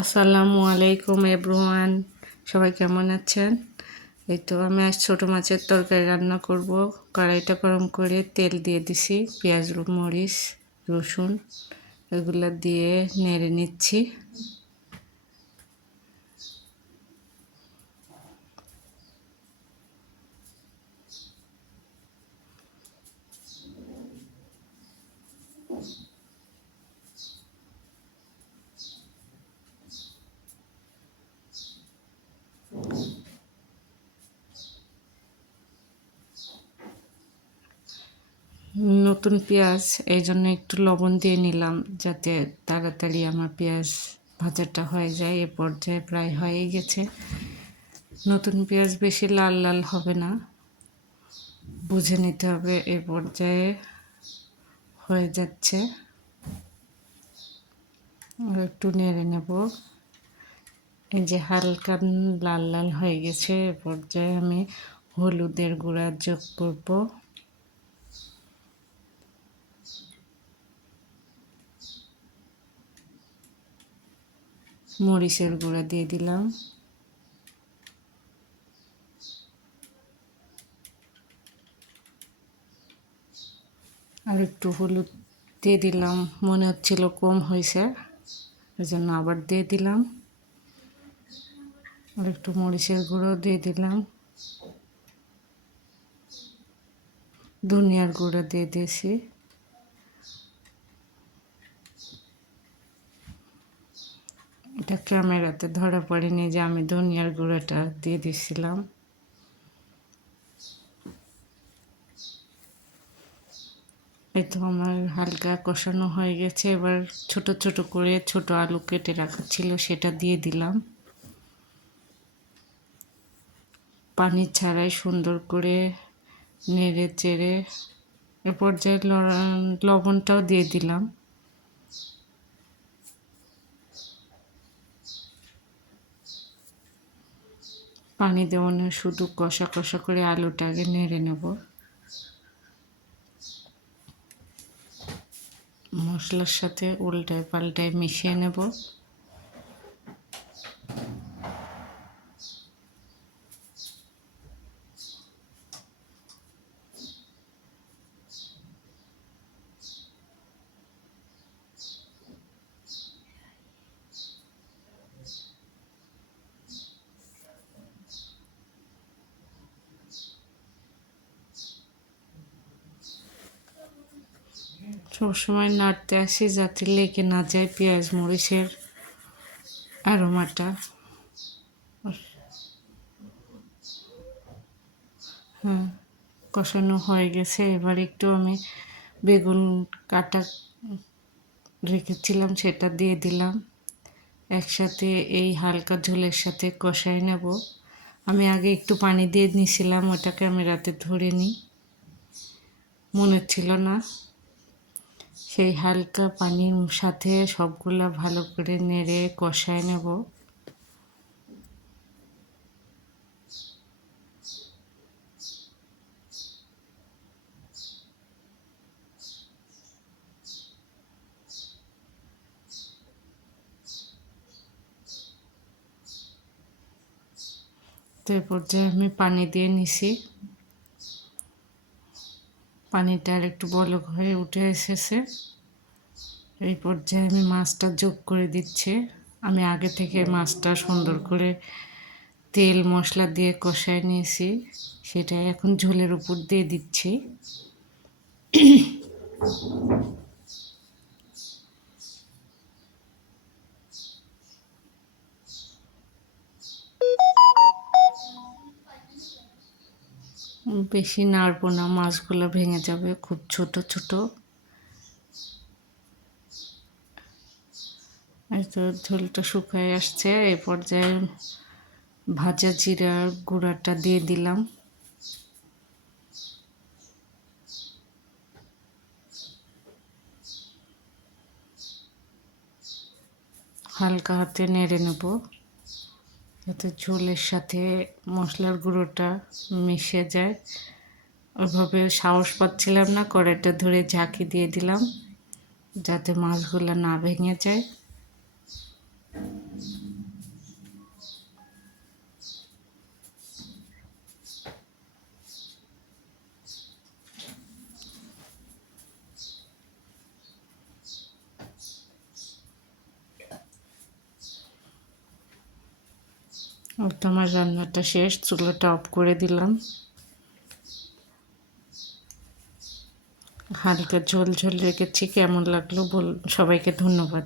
আসসালামু আলাইকুম এভরিওয়ান, সবাই কেমন আছেন? এই তো আমি আজ ছোটো মাছের তরকারি রান্না করব। কড়াইটা গরম করে তেল দিয়ে দিছি, পেঁয়াজ মরিচ রসুন এগুলো দিয়ে নেড়ে নিচ্ছি। নতুন পেঁয়াজ এই জন্য একটু লবণ দিয়ে নিলাম, যাতে তাড়াতাড়ি আমার পেঁয়াজ ভাজাটা হয়ে যায়। এ পর্যায়ে প্রায় হয়ে গেছে। নতুন পেঁয়াজ বেশি লাল লাল হবে না, বুঝে নিতে হবে। এ পর্যায়ে হয়ে যাচ্ছে, একটু নেড়ে নেব। এই যে হালকা লাল লাল হয়ে গেছে, এ পর্যায়ে আমি হলুদের গুঁড়া যোগ করব। মরিচের গুঁড়া দিয়ে দিলাম। আর একটু হলুদ দিয়ে দিলাম, মনে হচ্ছিল কম হয়েছে, ওই জন্য আবার দিয়ে দিলাম। আর একটু মরিচের গুঁড়ো দিয়ে দিলাম, ধনিয়ার গুঁড়ো দিয়ে দিয়েছি। এটা ক্যামেরাতে ধরা পড়েনি যে আমি ধনিয়ার গুঁড়োটা দিয়ে দিয়েছিলাম। এই তো আমার হালকা কষানো হয়ে গেছে। এবার ছোট ছোট করে ছোট আলু কেটে রাখা ছিল, সেটা দিয়ে দিলাম। পানি ছাড়াই সুন্দর করে নেড়ে চেড়ে এ পর্যায়ে লবণটাও দিয়ে দিলাম। পানি দেওয়া না, শুধু কষা কষা করে আলুটা আগে নেড়ে নেব। মশলার সাথে উল্টায় পাল্টায় মিশিয়ে নেব। সবসময় নাড়তে আসি যাতে লেগে না যায় পেঁয়াজ মরিচের অ্যারোমাটা। হ্যাঁ, কষানো হয়ে গেছে। এবার একটু আমি বেগুন কাটা রেখেছিলাম, সেটা দিয়ে দিলাম। একসাথে এই হালকা ঝোলের সাথে কষাই নেব। আমি আগে একটু পানি দিয়ে নিয়েছিলাম, ওটাকে আমি রাতে ধরে নিই, মনে ছিল না। সেই হালকা পানির সাথে সবগুলা ভালো করে নেড়ে কষায় নেব। তো এই পর্যায়ে আমি পানি দিয়ে নিছি। পানিটা আর একটু বলক হয়ে উঠে এসেছে। এই পর্যায়ে আমি মাছটা যোগ করে দিচ্ছি। আমি আগে থেকে মাছটা সুন্দর করে তেল মশলা দিয়ে কষায় নিয়েছি, সেটা এখন ঝোলের উপর দিয়ে দিচ্ছি। বেশি নাড়বো না, মাছগুলো ভেঙে যাবে। খুব ছোট ছোট। এই তো ঝোলটা শুকায় আসছে। এই পর্যায়ে ভাজা জিরার গুঁড়াটা দিয়ে দিলাম। হালকা হাতে নেড়ে নেব, যাতে ঝোলের সাথে মশলার গুঁড়োটা মিশে যায়। ওইভাবে সাহস পাচ্ছিলাম না, কড়াইটা ধরে ঝাঁকি দিয়ে দিলাম যাতে মাছগুলো না ভেঙে যায়। তো আমার রান্নাটা শেষ, চুলাটা অফ করে দিলাম। হালকা ঝোল ঝোল রেখেছি, কেমন লাগলো সবাইকে ধন্যবাদ।